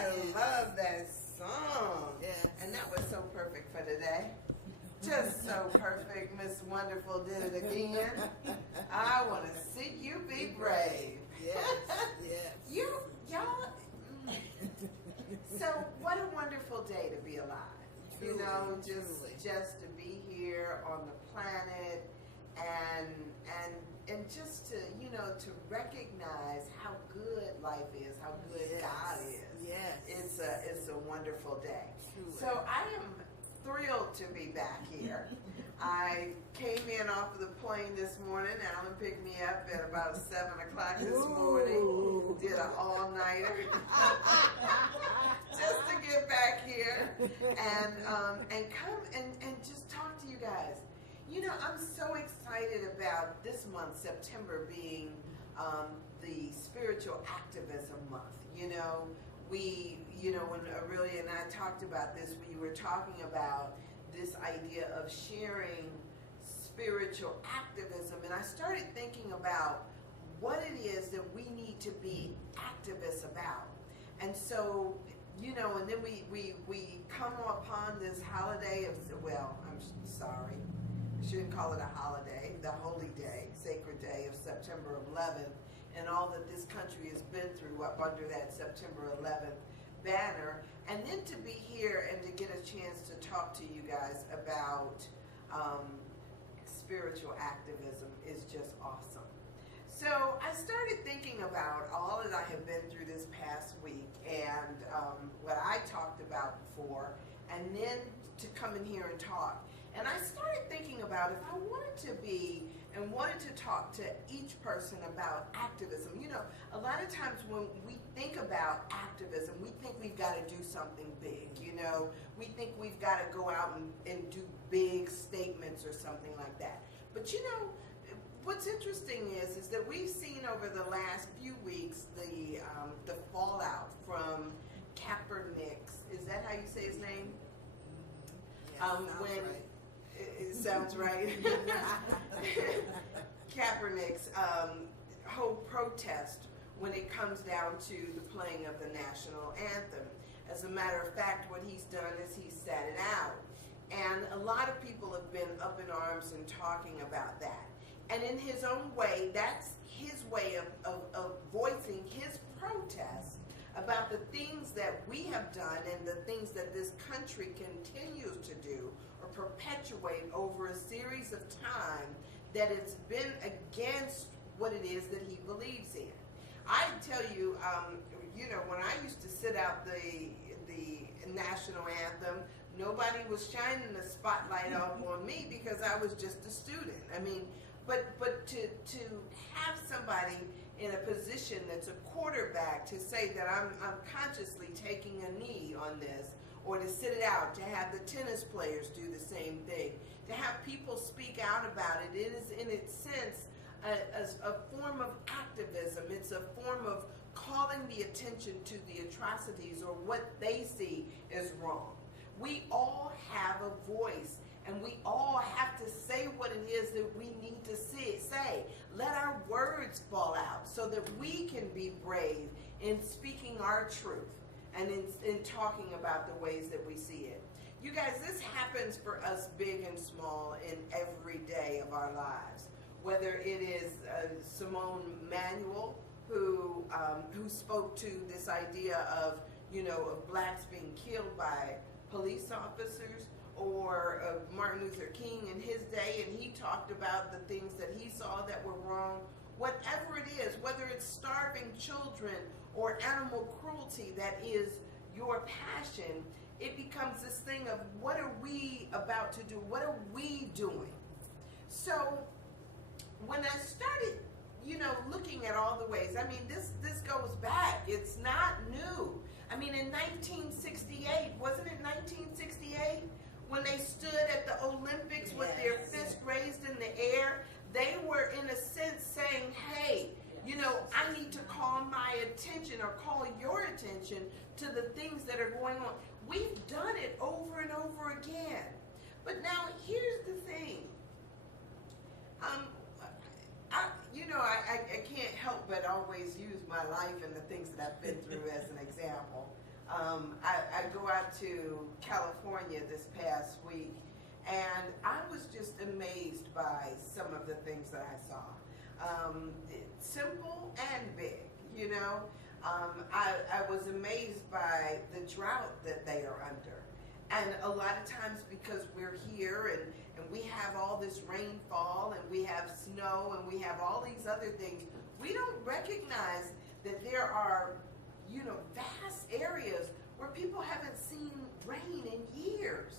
I love that song. Yes. And that was so perfect for today. Just so perfect. Miss Wonderful did it again. I want to see you be brave. Yes, yes. Y'all. So what a wonderful day to be alive. Truly, you know, truly. just to be here on the planet and just to, to recognize how good life is, how good Yes. God is. Yes. It's a wonderful day. Truly. So I am thrilled to be back here. I came in off of the plane this morning. Alan picked me up at about 7 o'clock this morning. Did an all-nighter just to get back here and come and just talk to you guys. I'm so excited about this month, September, being the spiritual activism month. When Aurelia and I talked about this, we were talking about this idea of sharing spiritual activism, and I started thinking about what it is that we need to be activists about. And so, and then we come upon this holiday of, I'm sorry, I shouldn't call it a holiday, the holy day, sacred day of September 11th, and all that this country has been through up under that September 11th banner, and then to be here and to get a chance to talk to you guys about spiritual activism is just awesome. So I started thinking about all that I have been through this past week and what I talked about before, and then to come in here and talk. And I started thinking about if I wanted to be and wanted to talk to each person about activism. A lot of times when we think about activism, we think we've got to do something big. We think we've got to go out and do big statements or something like that. But what's interesting is that we've seen over the last few weeks the fallout from Kaepernick's. Is that how you say his name? Yes, It sounds right. Kaepernick's whole protest when it comes down to the playing of the national anthem. As a matter of fact, what he's done is he's sat it out. And a lot of people have been up in arms and talking about that. And in his own way, that's his way of voicing his protest about the things that we have done and the things that this country continues to do or perpetuate over a series of time that it's been against what it is that he believes in. I tell you, when I used to sit out the national anthem, nobody was shining the spotlight up on me because I was just a student. But to have somebody in a position that's a quarterback to say that I'm consciously taking a knee on this, or to sit it out, to have the tennis players do the same thing, to have people speak out about it, it is in its sense a form of activism. It's a form of calling the attention to the atrocities or what they see as wrong. We all have a voice, and we all have to say what it is that we need to say. Let our words fall out so that we can be brave in speaking our truth and in talking about the ways that we see it. You guys, this happens for us big and small in every day of our lives. Whether it is Simone Manuel, who spoke to this idea of blacks being killed by police officers, or Martin Luther King in his day, and he talked about the things that he saw that were wrong. Whatever it is, whether it's starving children or animal cruelty that is your passion, it becomes this thing of what are we about to do? What are we doing? So when I started, looking at all the ways, this goes back. It's not new. In 1968, wasn't it 1968? When they stood at the Olympics with their fist raised in the air, they were in a sense saying, hey, I need to call my attention or call your attention to the things that are going on. We've done it over and over again. But now here's the thing. I can't help but always use my life and the things that I've been through as an example. I go out to California this past week, and I was just amazed by some of the things that I saw. Simple and big, you know. I was amazed by the drought that they are under. And a lot of times because we're here and we have all this rainfall and we have snow and we have all these other things, we don't recognize that there are, you know, vast areas where people haven't seen rain in years.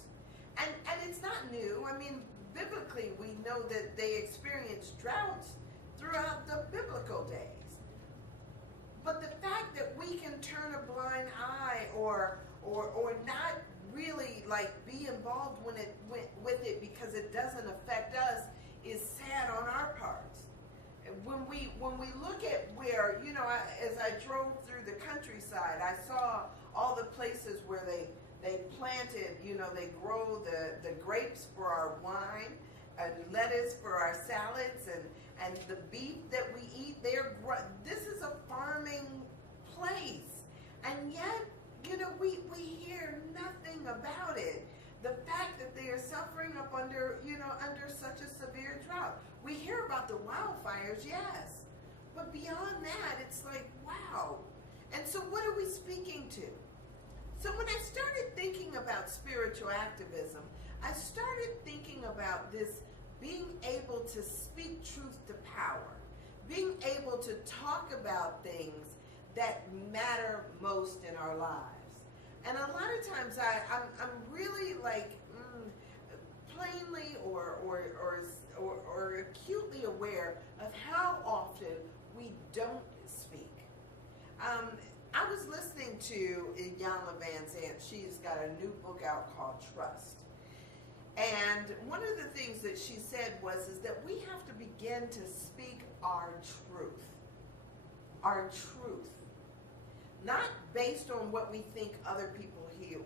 And it's not new. I mean, biblically, we know that they experienced droughts throughout the biblical days. But the fact that we can turn a blind eye or not really like be involved with it because it doesn't affect us is sad on our parts. When we look at where, you know, as I drove through the countryside, I saw all the places where they planted, you know, they grow the grapes for our wine and lettuce for our salads and the beef that we eat. This is a farming place, and yet, you know, we hear nothing about it. The fact that they are suffering up under such a severe drought. We hear about the wildfires, yes, but beyond that, it's like, wow. And so what are we speaking to? So when I started thinking about spiritual activism, I started thinking about this being able to speak truth to power, being able to talk about things that matter most in our lives. And a lot of times I'm really like plainly or acutely aware of how often we don't speak. I was listening to Iyanla Vanzant. She's got a new book out called Trust. And one of the things that she said is that we have to begin to speak our truth. Our truth. Not based on what we think other people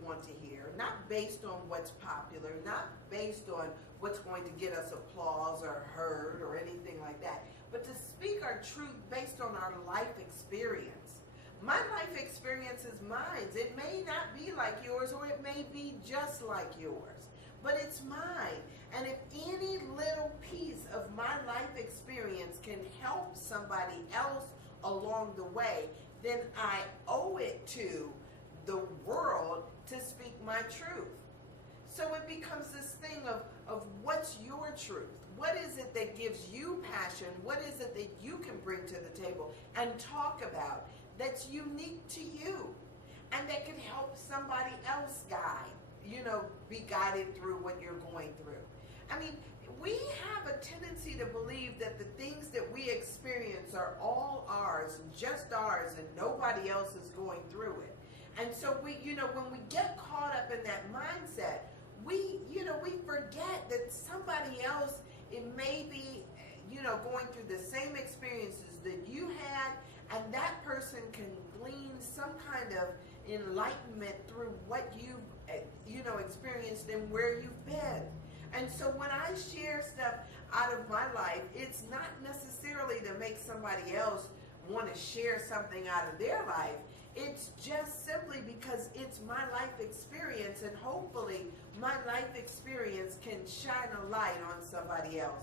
want to hear, not based on what's popular, not based on what's going to get us applause or heard or anything like that, but to speak our truth based on our life experience. My life experience is mine. It may not be like yours, or it may be just like yours, but it's mine. And if any little piece of my life experience can help somebody else along the way, then I owe it to the world to speak my truth. So it becomes this thing of what's your truth? What is it that gives you passion? What is it that you can bring to the table and talk about that's unique to you and that can help somebody else be guided through what you're going through? I mean, we have a tendency to believe that the things that we experience are all ours, just ours, and nobody else is going through it. And so when we get caught up in that mindset, we forget that somebody else, it may be, going through the same experiences that you had, and that person can glean some kind of enlightenment through what you've, experienced and where you've been. And so when I share stuff out of my life, it's not necessarily to make somebody else want to share something out of their life. It's just simply because it's my life experience, and hopefully my life experience can shine a light on somebody else's.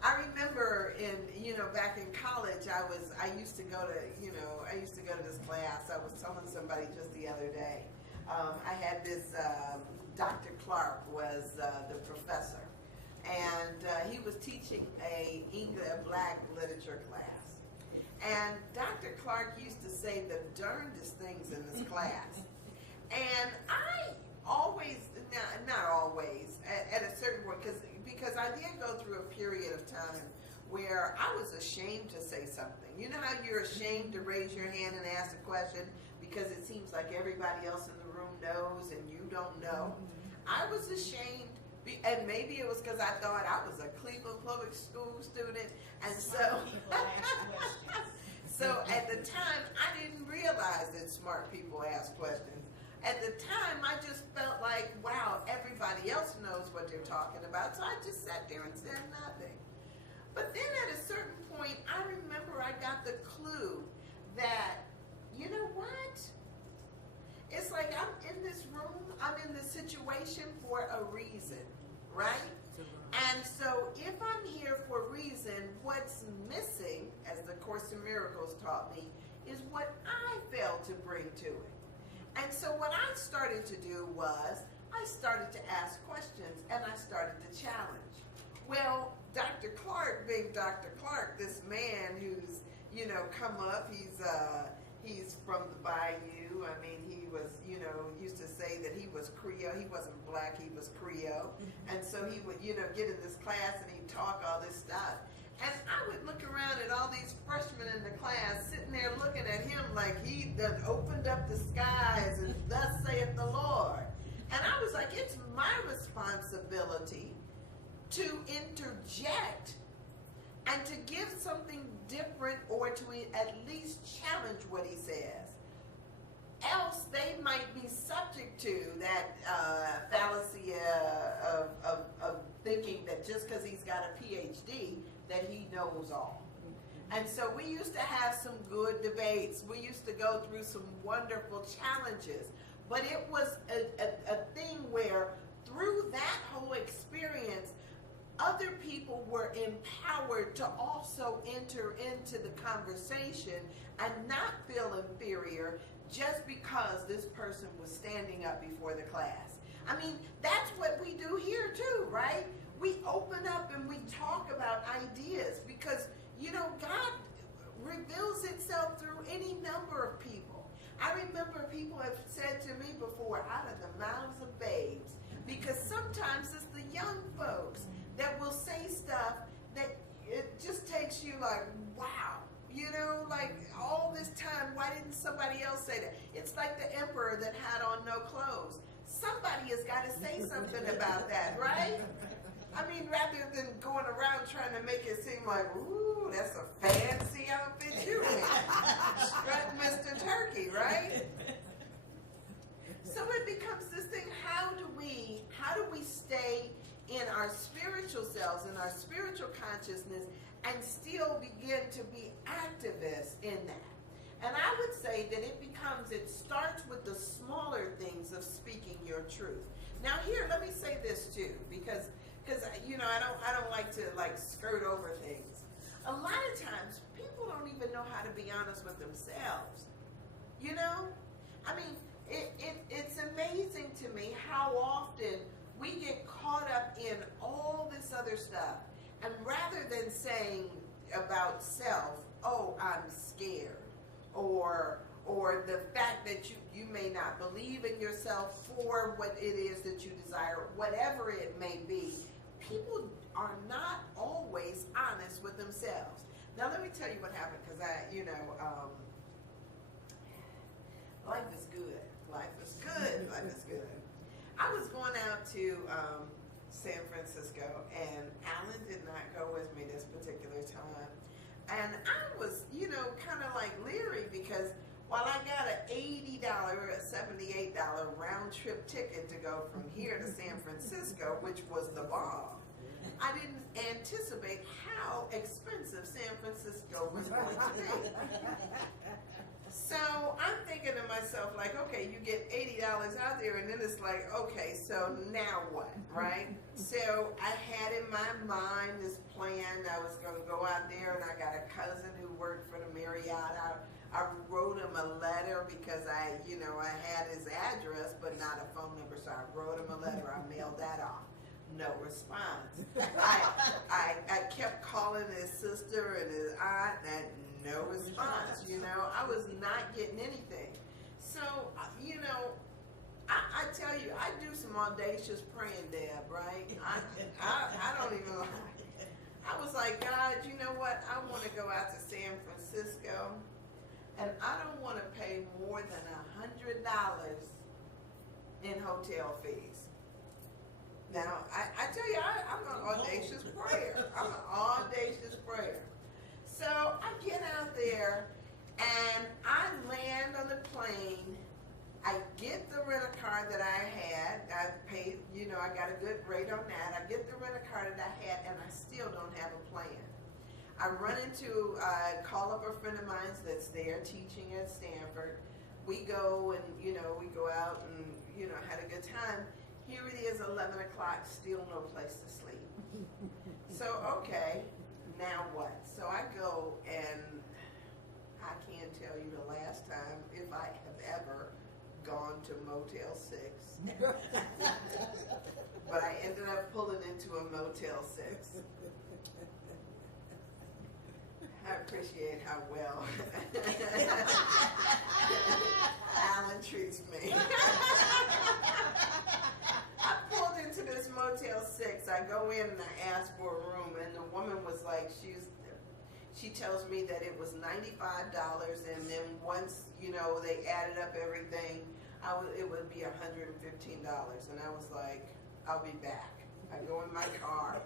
I remember back in college, I used to go to this class. I was telling somebody just the other day. I had this, Dr. Clark was the professor, and he was teaching a black literature class. And Dr. Clark used to say the darndest things in this class. And I always, not always, at a certain point, because I did go through a period of time where I was ashamed to say something. You know how you're ashamed to raise your hand and ask a question because it seems like everybody else in the room knows and you don't know? I was ashamed, and maybe it was because I thought I was a Cleveland Public School student, and so so at the time I didn't realize that smart people ask questions. At the time I just felt like, wow, everybody else knows what they're talking about, so I just sat there and said nothing. But then at a certain point I remember I got the clue that, you know what, situation for a reason, right? And so if I'm here for a reason, what's missing, as the Course in Miracles taught me, is what I failed to bring to it. And so what I started to do was, I started to ask questions and I started to challenge. Well, Dr. Clark, big Dr. Clark, this man who's, come up, he's from the Bayou. I mean, he was, used to say that he was Creole. He wasn't black, he was Creole. And so he would, get in this class and he'd talk all this stuff. And I would look around at all these freshmen in the class sitting there looking at him like he done opened up the skies and thus saith the Lord. And I was like, it's my responsibility to interject and to give something different or to at least challenge what he says. Else they might be subject to that fallacy of thinking that just because he's got a PhD that he knows all. And so we used to have some good debates. We used to go through some wonderful challenges. But it was a thing where through that whole experience, other people were empowered to also enter into the conversation and not feel inferior just because this person was standing up before the class. I mean, that's what we do here too, right? We open up and we talk about ideas because, God reveals itself through any number of people. I remember people have said to me before, out of the mouths of babes, because sometimes it's the young folks that will say stuff that it just takes you like, wow, like all this time, why didn't somebody else say that? It's like the emperor that had on no clothes. Somebody has got to say something about that, right? I mean, rather than going around trying to make it seem like, ooh, that's a fancy outfit you in. Strut Mr. Turkey, right? So it becomes this thing, how do we stay in our spiritual selves, in our spiritual consciousness, and still begin to be activists in that? And I would say that it starts with the smaller things of speaking your truth. Now here, let me say this too, because I don't like to skirt over things. A lot of times people don't even know how to be honest with themselves. I mean, it's amazing to me how often we get caught up in all this other stuff, and rather than saying about self, oh, I'm scared, or the fact that you may not believe in yourself for what it is that you desire, whatever it may be, people are not always honest with themselves. Now let me tell you what happened, because life is good. Life is good. Life is good. I was going out to San Francisco, and Alan did not go with me this particular time. And I was, kind of like leery, because while I got an $80 or a $78 round trip ticket to go from here to San Francisco, which was the bomb, I didn't anticipate how expensive San Francisco was going to be. So I'm thinking to myself, like, okay, you get $80 out there, and then it's like, okay, so now what, right? So I had in my mind this plan. I was going to go out there, and I got a cousin who worked for the Marriott. I wrote him a letter because I had his address, but not a phone number, so I wrote him a letter. I mailed that off. No response. I kept calling his sister and his aunt, and no response. I was not getting anything. So, I tell you, I do some audacious praying, Deb, right? I don't even lie. I was like, God, you know what? I want to go out to San Francisco, and I don't want to pay more than $100 in hotel fees. Now, I tell you, I'm an audacious prayer. I'm an audacious prayer. So I get out there, and I land on the plane. I get the rent-a-car that I had. I paid, I got a good rate on that. I get the rent-a-car that I had, and I still don't have a plan. I call up a friend of mine that's there teaching at Stanford. We go and, we go out and, had a good time. Here it is, 11 o'clock, still no place to sleep. So, okay, now what? So I go, and I can't tell you the last time if I have ever gone to Motel 6. But I ended up pulling into a Motel 6. I appreciate how well Alan treats me. I pulled into this Motel 6. I go in and I ask for a room, and the woman was like, she tells me that it was $95, and then once, you know, they added up everything, it would be $115. And I was like, I'll be back. I go in my car.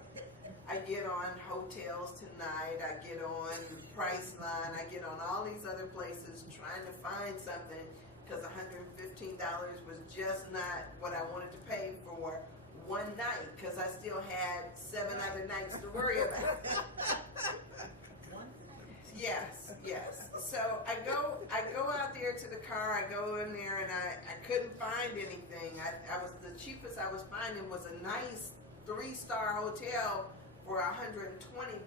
I get on Hotels Tonight. I get on Priceline. I get on all these other places trying to find something, because $115 was just not what I wanted to pay for one night, because I still had 7 other nights to worry about. Yes, yes. So I go out there to the car. I go in there, and I couldn't find anything. The cheapest I was finding was a nice 3-star hotel for $120,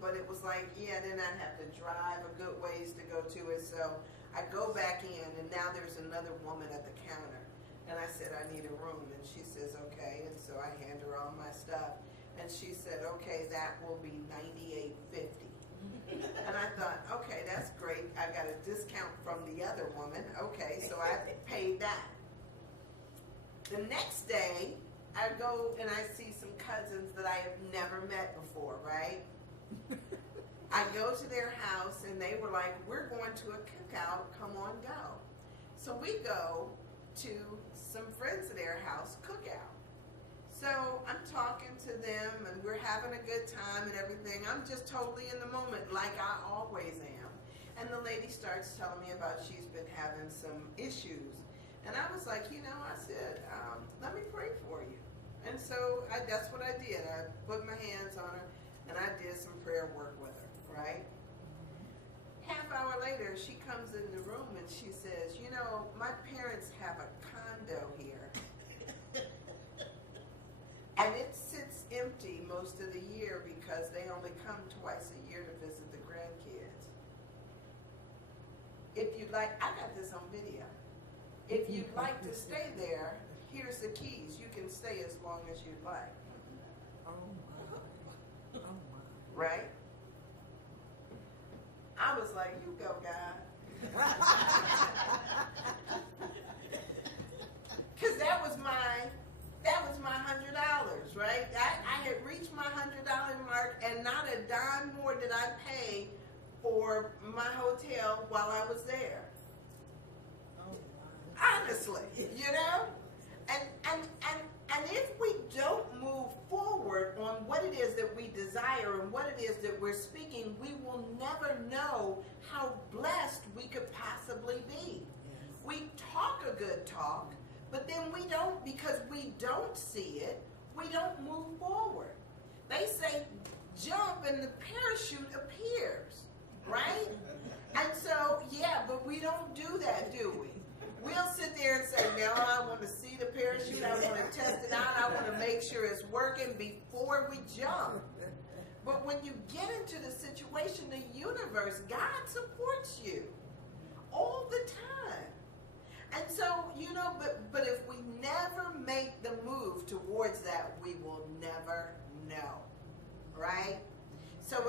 but it was like, yeah, then I'd have to drive a good ways to go to it. So I go back in, and now there's another woman at the counter, and I said, I need a room, and she says, okay, and so I hand her all my stuff, and she said, okay, that will be $98.50. And I thought, okay, that's great. I got a discount from the other woman. Okay, so I paid that. The next day, I go and I see some cousins that I have never met before, right? I go to their house, and they were like, we're going to a cookout, come on, go. So we go to some friends of their house cookout. So I'm talking to them, and we're having a good time and everything. I'm just totally in the moment, like I always am. And the lady starts telling me about she's been having some issues. And I was like, you know, I said, let me pray for you. And so that's what I did. I put my hands on her, and I did some prayer work with her, right? Half hour later, she comes in the room, and she says, you know, my parents have a condo here. And it sits empty most of the year because they only come twice a year to visit the grandkids. If you'd like, I got this on video. If you'd like to stay there, here's the keys. You can stay as long as you'd like. Oh my. Oh my. Right? I was like, you go, God. Because that was my $100, right? I had reached my $100 mark, and not a dime more did I pay for my hotel while I was there. Oh my. Honestly, you know? And if we don't move forward on what it is that we desire and what it is that we're speaking, we will never know how blessed we could possibly be. Yes. We talk a good talk, but then we don't, because we don't see it, we don't move forward. They say jump and the parachute appears, right? And so, yeah, but we don't do that, do we? We'll sit there and say, no, I want to see the parachute, I want to test it out, I want to make sure it's working before we jump. But when you get into the situation, the universe, God supports you all the time. And so, you know, but if we never make the move towards that, we will never know, right? So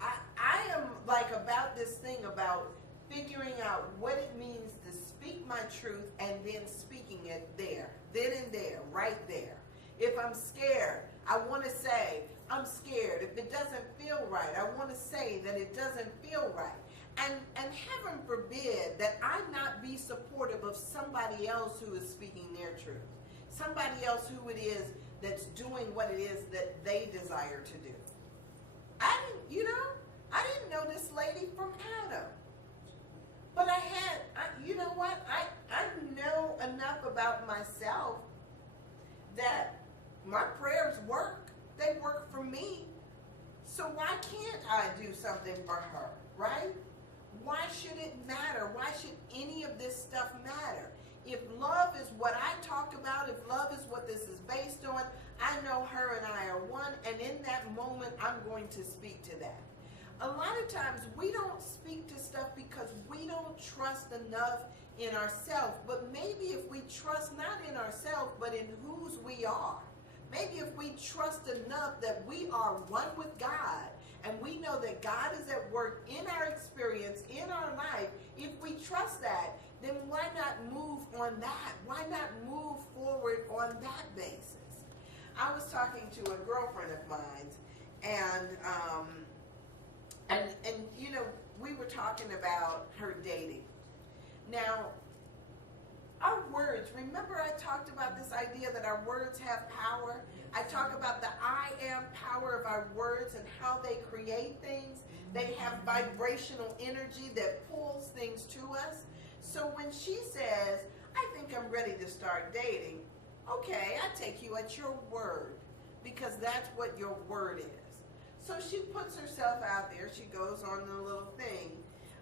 I am like about this thing about figuring out what it means to speak my truth and then speaking it there, then and there, right there. If I'm scared, I want to say, I'm scared. If it doesn't feel right, I want to say that it doesn't feel right. And heaven forbid that I not be supportive of somebody else who is speaking their truth. Somebody else who it is that's doing what it is that they desire to do. I didn't know this lady from Adam. But you know what? I know enough about myself that my prayers work. They work for me. So why can't I do something for her, right? Why should it matter? Why should any of this stuff matter? if love is what I talk about, if love is what this is based on, I know her and I are one, and in that moment, I'm going to speak to that. A lot of times, we don't speak to stuff because we don't trust enough in ourselves, but maybe if we trust not in ourselves, but in whose we are, maybe if we trust enough that we are one with God, and we know that God is at work in our experience, in our life, if we trust that, then why not move on that? Why not move forward on that basis? I was talking to a girlfriend of mine, and you know, we were talking about her dating. Now, our words, remember I talked about this idea that our words have power? I talk about the I am power of our words and how they create things. They have vibrational energy that pulls things to us. So when she says, I think I'm ready to start dating, okay, I take you at your word, because that's what your word is. So she puts herself out there, she goes on the little thing,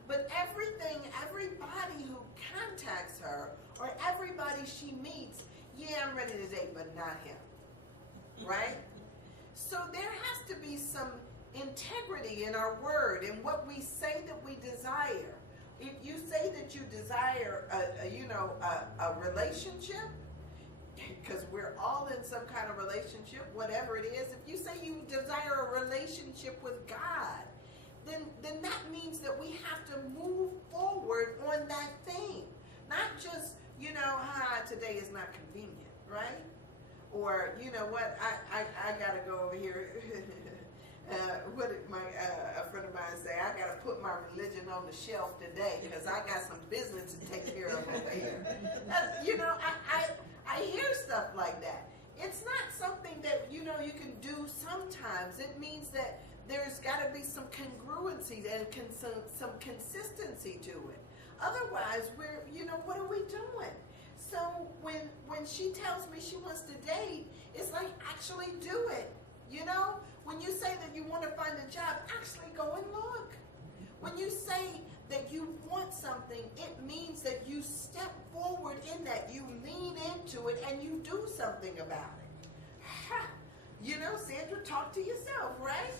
but everybody who contacts her, or everybody she meets, yeah, I'm ready to date, but not him, right? So there has to be some integrity in our word and what we say that we desire. If you say that you desire a relationship, because we're all in some kind of relationship, whatever it is, if you say you desire a relationship with God, then that means that we have to move forward on that thing. Not just, today is not convenient, right? Or, you know what, I got to go over here. What did a friend of mine say? I got to put my religion on the shelf today because I got some business to take care of over here. I hear stuff like that. It's not something that, you can do sometimes. It means that there's got to be some congruency and some consistency to it. Otherwise, what are we doing? So when she tells me she wants to date, it's like, actually do it. When you say that you want to find a job, actually go and look. When you say that you want something, it means that you step forward in that. You lean into it and you do something about it. Ha! Sandra, talk to yourself, right?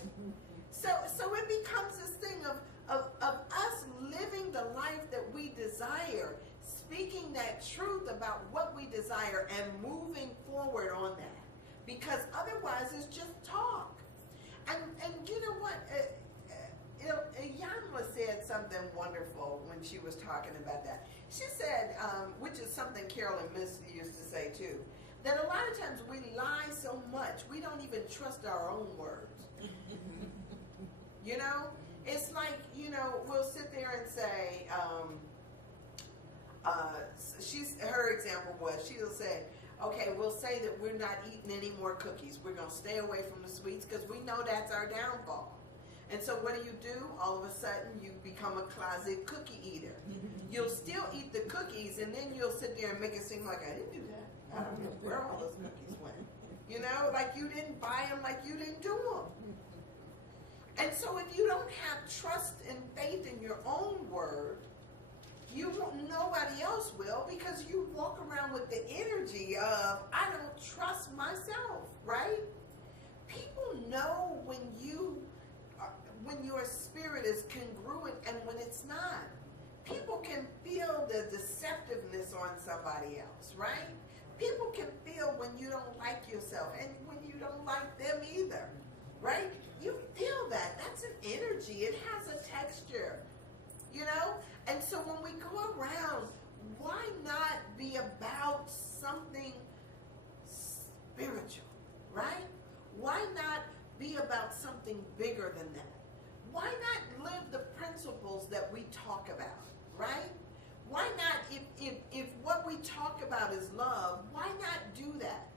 So it becomes this thing of us living the life that we desire, speaking that truth about what we desire and moving forward on that. Because otherwise it's just talk. And you know what? Yanla said something wonderful when she was talking about that. She said, which is something Carol and Miss used to say too, that a lot of times we lie so much we don't even trust our own words. It's like, we'll sit there and say, her example was, she'll say, okay, we'll say that we're not eating any more cookies. We're going to stay away from the sweets because we know that's our downfall. And so what do? All of a sudden, you become a closet cookie eater. You'll still eat the cookies, and then you'll sit there and make it seem like, I didn't do that. I don't know where all those cookies went. Like you didn't buy them, like you didn't do them. And so if you don't have trust and faith in your own word, nobody else will, because you walk around with the energy of, I don't trust myself, right? People know when your spirit is congruent and when it's not. People can feel the deceptiveness on somebody else, right? People can feel when you don't like yourself and when you don't like them either, right? You feel that. That's an energy. It has a texture, And so when we go around, why not be about something spiritual, right? Why not be about something bigger than that? Why not live the principles that we talk about, right? Why not, if what we talk about is love, why not do that?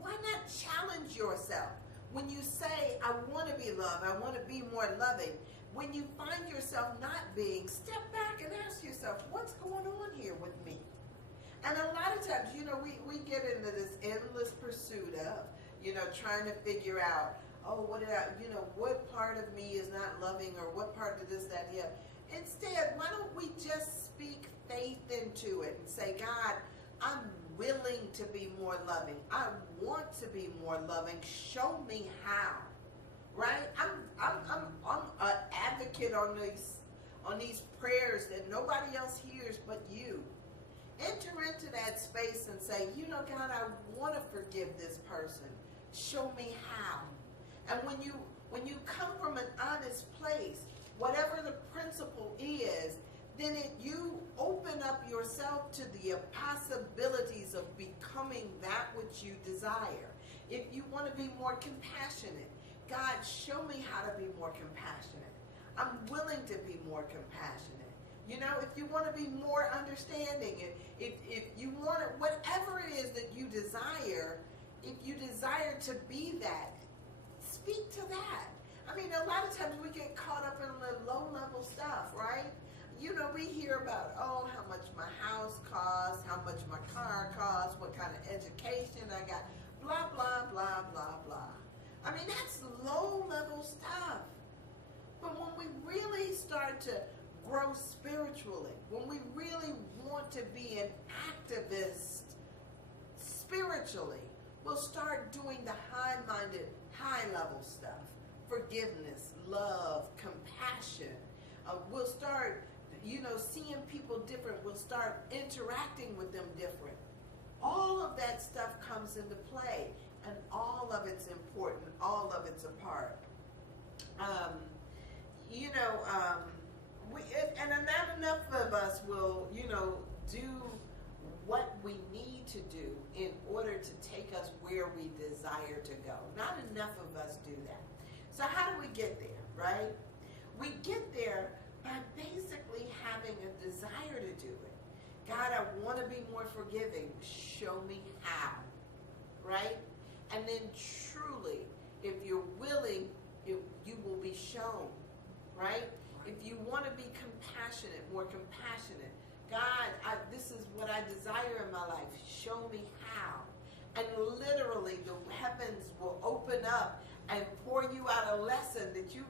Why not challenge yourself? When you say, I want to be loved, I want to be more loving, when you find yourself not being, step back and ask yourself, what's going on here with me? And a lot of times, we get into this endless pursuit of, trying to figure out, what part of me is not loving, or what part of this, that, yeah. Instead, why don't we just speak faith into it and say, God, I'm willing to be more loving. I want to be more loving. Show me how. Right? I'm an advocate on these prayers that nobody else hears but you. Enter into that space and say, you know, God, I want to forgive this person. Show me how. And when you come from an honest place, whatever the principle is, then you open up yourself to the possibilities of becoming that which you desire. If you want to be more compassionate, God, show me how to be more compassionate. I'm willing to be more compassionate. You know, if you want to be more understanding, if you want it, whatever it is that you desire, if you desire to be that, speak to that. I mean, a lot of times we get caught up in the low-level stuff, right? You know, we hear about, oh, how much my house costs, how much my car costs, what kind of education I got, blah, blah, blah, blah, blah. I mean, that's low-level stuff. But when we really start to grow spiritually, when we really want to be an activist spiritually, we'll start doing the high-minded, high-level stuff. Forgiveness, love, compassion. We'll start, you know, seeing people different. We'll start interacting with them different. All of that stuff comes into play, and all of it's important. All of it's a part. And not enough of us will, you know, do what we need to do in order to take us where we desire to go. Not enough of us do that. So how do we get there, right? We get there by basically having a desire to do it. God, I want to be more forgiving. Show me how, right? And then truly, if you're willing, you will be shown, right? If you want to be compassionate, more compassionate, God, this is what I desire in my life. Show me how. And literally, the heavens will open up and pour you out a lesson that you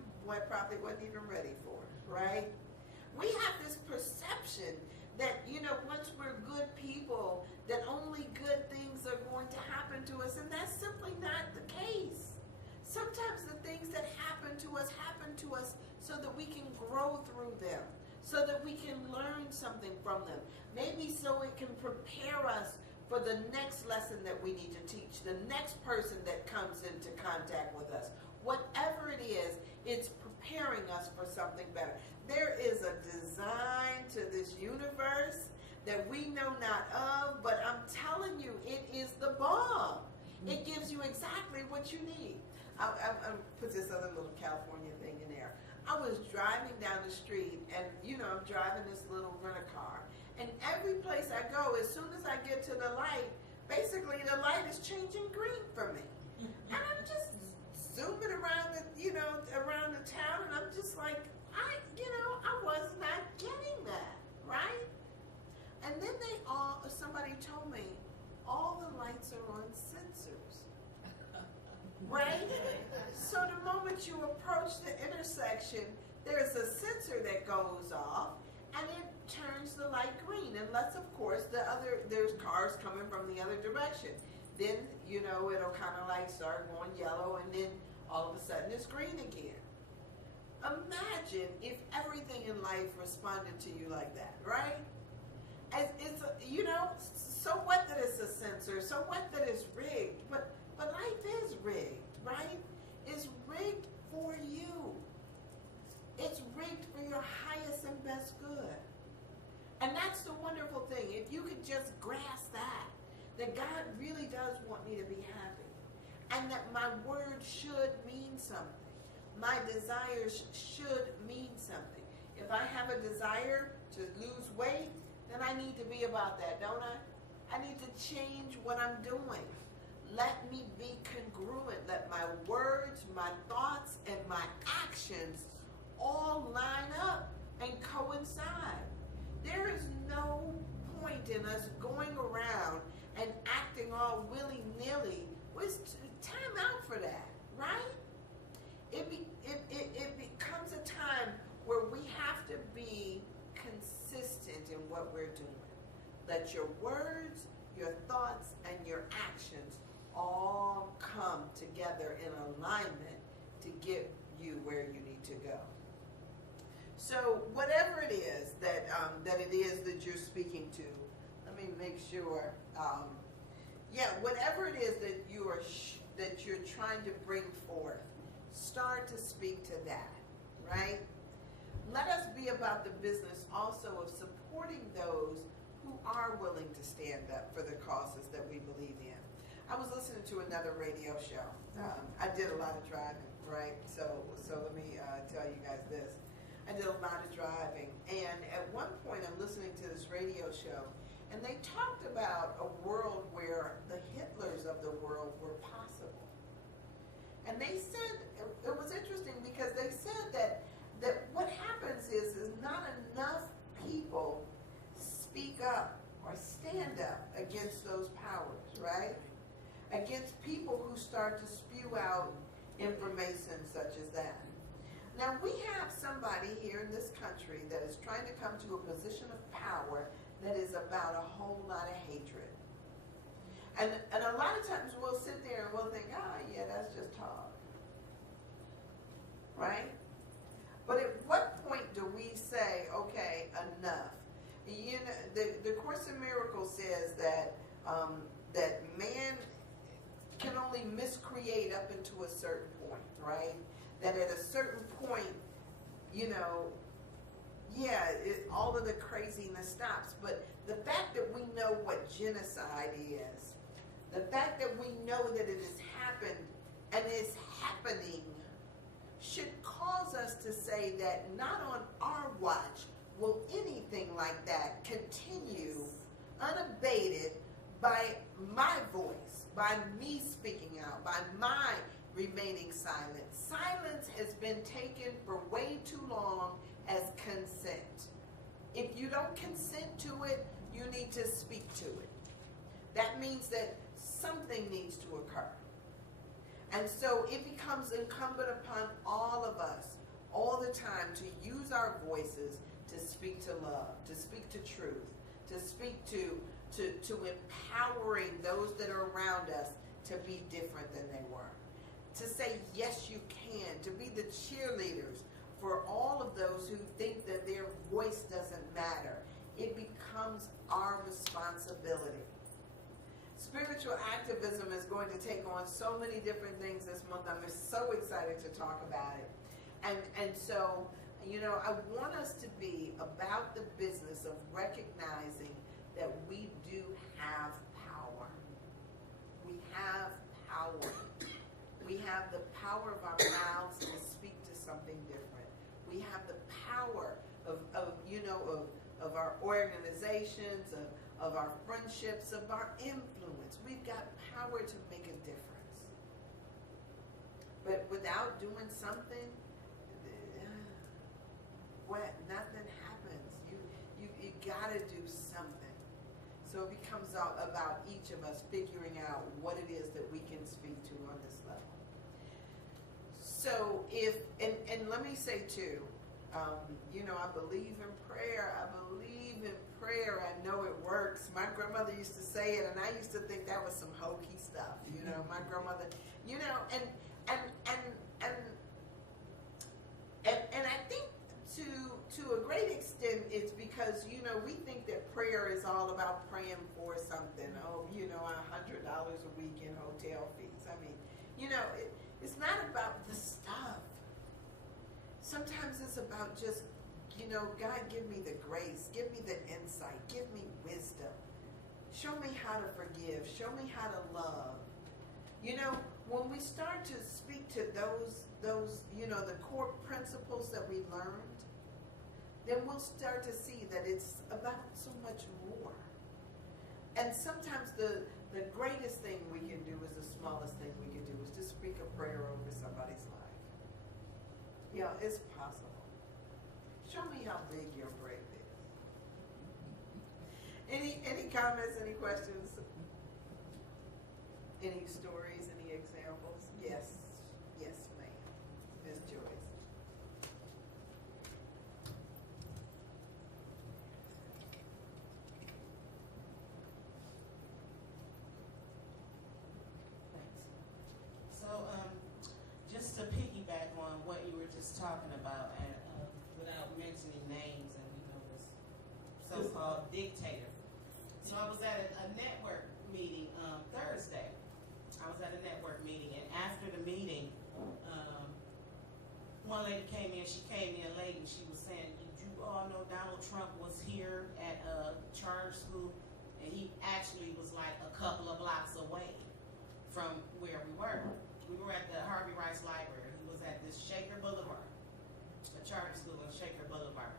probably wasn't even ready for, right? We have this perception that, you know, once we're good people, that only good things are going to happen to us, and that's simply not the case. Sometimes the things that happen to us so that we can grow through them, so that we can learn something from them. Maybe so it can prepare us for the next lesson that we need to teach, the next person that comes into contact with us. Whatever it is, it's preparing us for something better. There is a design to this universe that we know not of, but I'm telling you, it is the bomb. It gives you exactly what you need. I'll put this other little California thing in there. I was driving down the street, and, you know, I'm driving this little rent-a-car. And every place I go, as soon as I get to the light, basically the light is changing green for me. And I'm just zooming around around the town, and I'm just like, I was not getting that, right? And then somebody told me, all the lights are on sensors, right? So the moment you approach the intersection, there's a sensor that goes off, and it turns the light green, unless, of course, there's cars coming from the other direction. Then, you know, it'll kind of like start going yellow, and then all of a sudden it's green again. Imagine if everything in life responded to you like that, right? So what that it's a sensor, so what that it's rigged, but life is rigged, right? It's rigged for you. It's rigged for your highest and best good. And that's the wonderful thing. If you could just grasp that God really does want me to be happy, and that my word should mean something. My desires should mean something. If I have a desire to lose weight, then I need to be about that, don't I? I need to change what I'm doing. Let me be congruent. Let my words, my thoughts, and my actions all line up and coincide. There is no point in us going around and acting all willy-nilly. It's time out for that, right? It becomes a time where we have to be consistent in what we're doing. Let your words, your thoughts, and your actions all come together in alignment to get you where you need to go. So whatever it is that that you're speaking to, let me make sure. Whatever it is that you're trying to bring forth, start to speak to that, right? Let us be about the business also of supporting those who are willing to stand up for the causes that we believe in. I was listening to another radio show. I did a lot of driving, right? So let me tell you guys this. I did a lot of driving, and at one point I'm listening to this radio show, and they talked about a world where the Hitlers of the world were possible. And they said, it was interesting because they said that what happens is not enough people speak up or stand up against those powers, right? Against people who start to spew out information such as that. Now, we have somebody here in this country that is trying to come to a position of power that is about a whole lot of hatred. And a lot of times we'll sit there and we'll think, yeah, that's just talk. Right? But at what point do we say, okay, enough? You know, the Course in Miracles says that that man can only miscreate up into a certain point, right? That at a certain point, you know, all of the craziness stops. But the fact that we know what genocide is, the fact that we know that it has happened and is happening, should cause us to say that not on our watch will anything like that continue unabated by my voice, by me speaking out, by my remaining silent. Silence has been taken for way too long as consent. If you don't consent to it, you need to speak to it. That means that something needs to occur. And so it becomes incumbent upon all of us, all the time, to use our voices to speak to love, to speak to truth, to speak to empowering those that are around us to be different than they were. To say, yes, you can, to be the cheerleaders for all of those who think that their voice doesn't matter. It becomes our responsibility. Spiritual activism is going to take on so many different things this month. I'm just so excited to talk about it. And so, you know, I want us to be about the business of recognizing that we do have power. We have power. We have the power of our mouths to speak to something different. We have the power of our organizations, of our friendships, of our influence. We've got power to make a difference. But without doing something, nothing happens. You gotta do something. So it becomes about each of us figuring out what it is that we can speak to on this level. So and let me say too, I believe in prayer. I believe in prayer. I know it works. My grandmother used to say it, and I used to think that was some hokey stuff. My grandmother, and I think to a great extent it's because we think that prayer is all about praying for something. $100 a week in hotel fees. I mean, it's not about the stuff. Sometimes it's about just, God, give me the grace, give me the insight, give me wisdom. Show me how to forgive, show me how to love. When we start to speak to those, the core principles that we learned, then we'll start to see that it's about so much more. And sometimes the greatest thing we can do is the smallest thing we can do is to speak a prayer over somebody's life. It's possible. Show me how big your faith is. Any comments, any questions? Any stories, any examples? Yes, ma'am. Ms. Joyce. called Dictator. So I was at a network meeting Thursday. I was at a network meeting, and after the meeting, one lady came in. She came in late, and she was saying, "Did you all know Donald Trump was here at charter school?" And he actually was like a couple of blocks away from where we were. We were at the Harvey Rice Library. He was at this Shaker Boulevard, a charter school in Shaker Boulevard.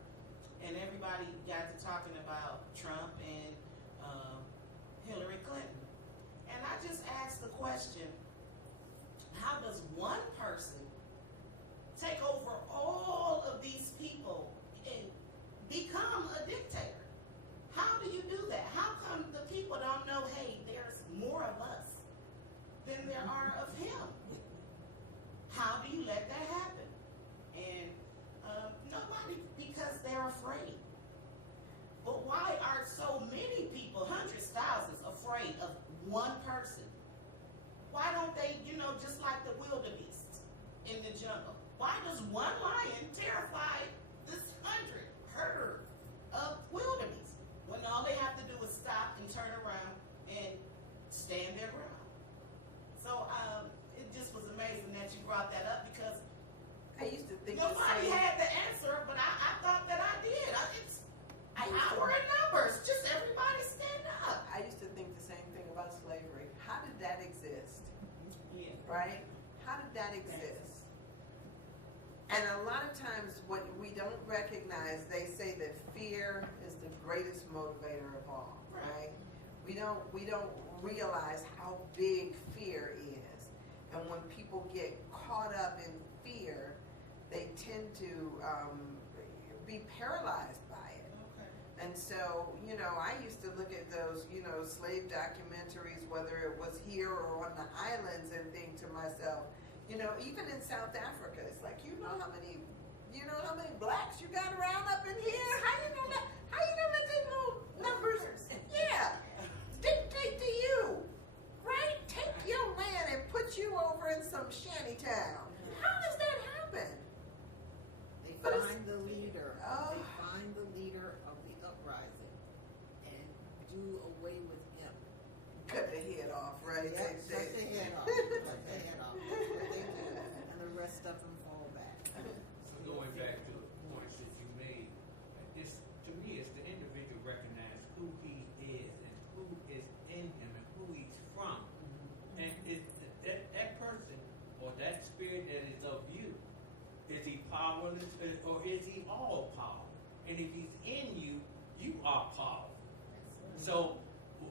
And everybody got to talking about Trump and Hillary Clinton. And I just asked the question, how does one person take over all of these people and become a dictator? How do you do that? How come the people don't know, hey, there's more of us than there are of him? How do you let that happen? And nobody, because they're afraid. But why are so many people, hundreds, thousands, afraid of one person? Why don't they, just like the wildebeest in the jungle? Why does one lion terrify this herd of wildebeest when all they have to do is stop and turn around and stand their ground? So it just was amazing that you brought that up, because I used to think nobody had the answer, but I thought that I did. We're in numbers. Just everybody stand up. I used to think the same thing about slavery. How did that exist? Yeah. Right? How did that exist? And a lot of times what we don't recognize, they say that fear is the greatest motivator of all, right? We don't realize how big fear is. And when people get caught up in fear, they tend to be paralyzed by it. Okay. And so, I used to look at those, slave documentaries, whether it was here or on the islands, and think to myself, even in South Africa, it's like, how many blacks you got around up in here? How you gonna let these little numbers, dictate to you, right? Take your land and put you over in some shanty town. How does that happen? They But it's- find the leader. Oh. They find the leader of the uprising and do away with him. Cut the head off, right? Yeah, cut the head off. Cut the head off. That's what they do. And the rest of them fall back. So going back to the points that you made, to me, it's the individual recognize who he is and who is in him and who he's from. And it's that person or that spirit that is of you, is he powerless or is he all powerful? And if he's in you, you are powerful. So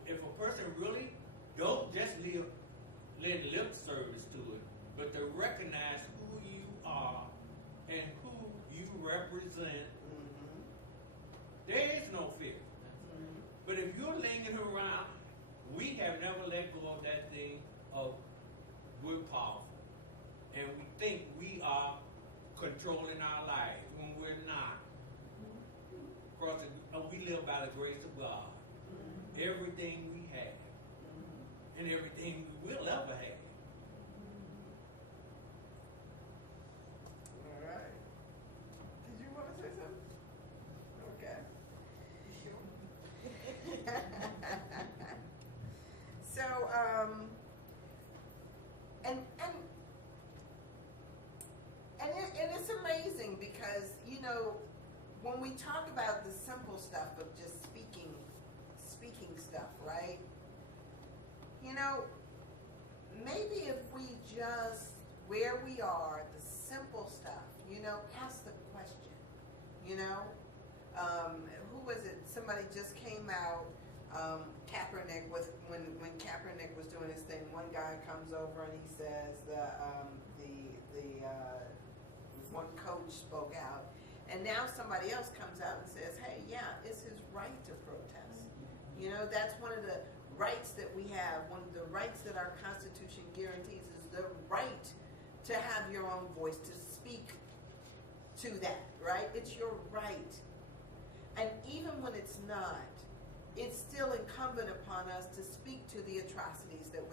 if a person really don't just lend lip service to it, but to recognize who you are and who you represent, there is no fear. But if you're lingering around, we have never let go of that thing of we're powerful. And we think we are controlling our lives when we're not. Because we live by the grace of God. Everything we have and everything we will ever have. All right. Did you want to say something? Okay. So, and it's amazing because, when we talk about the simple stuff of just speaking stuff, right? Maybe if we just, where we are, the simple stuff, ask the question, who was it? Somebody just came out, Kaepernick when Kaepernick was doing his thing, one guy comes over and he says one coach spoke out, and now somebody else comes out and says, hey, yeah, it's his right to protest. That's one of the rights that we have. One of the rights that our Constitution guarantees is the right to have your own voice, to speak to that, right? It's your right. And even when it's not, it's still incumbent upon us to speak to the atrocities that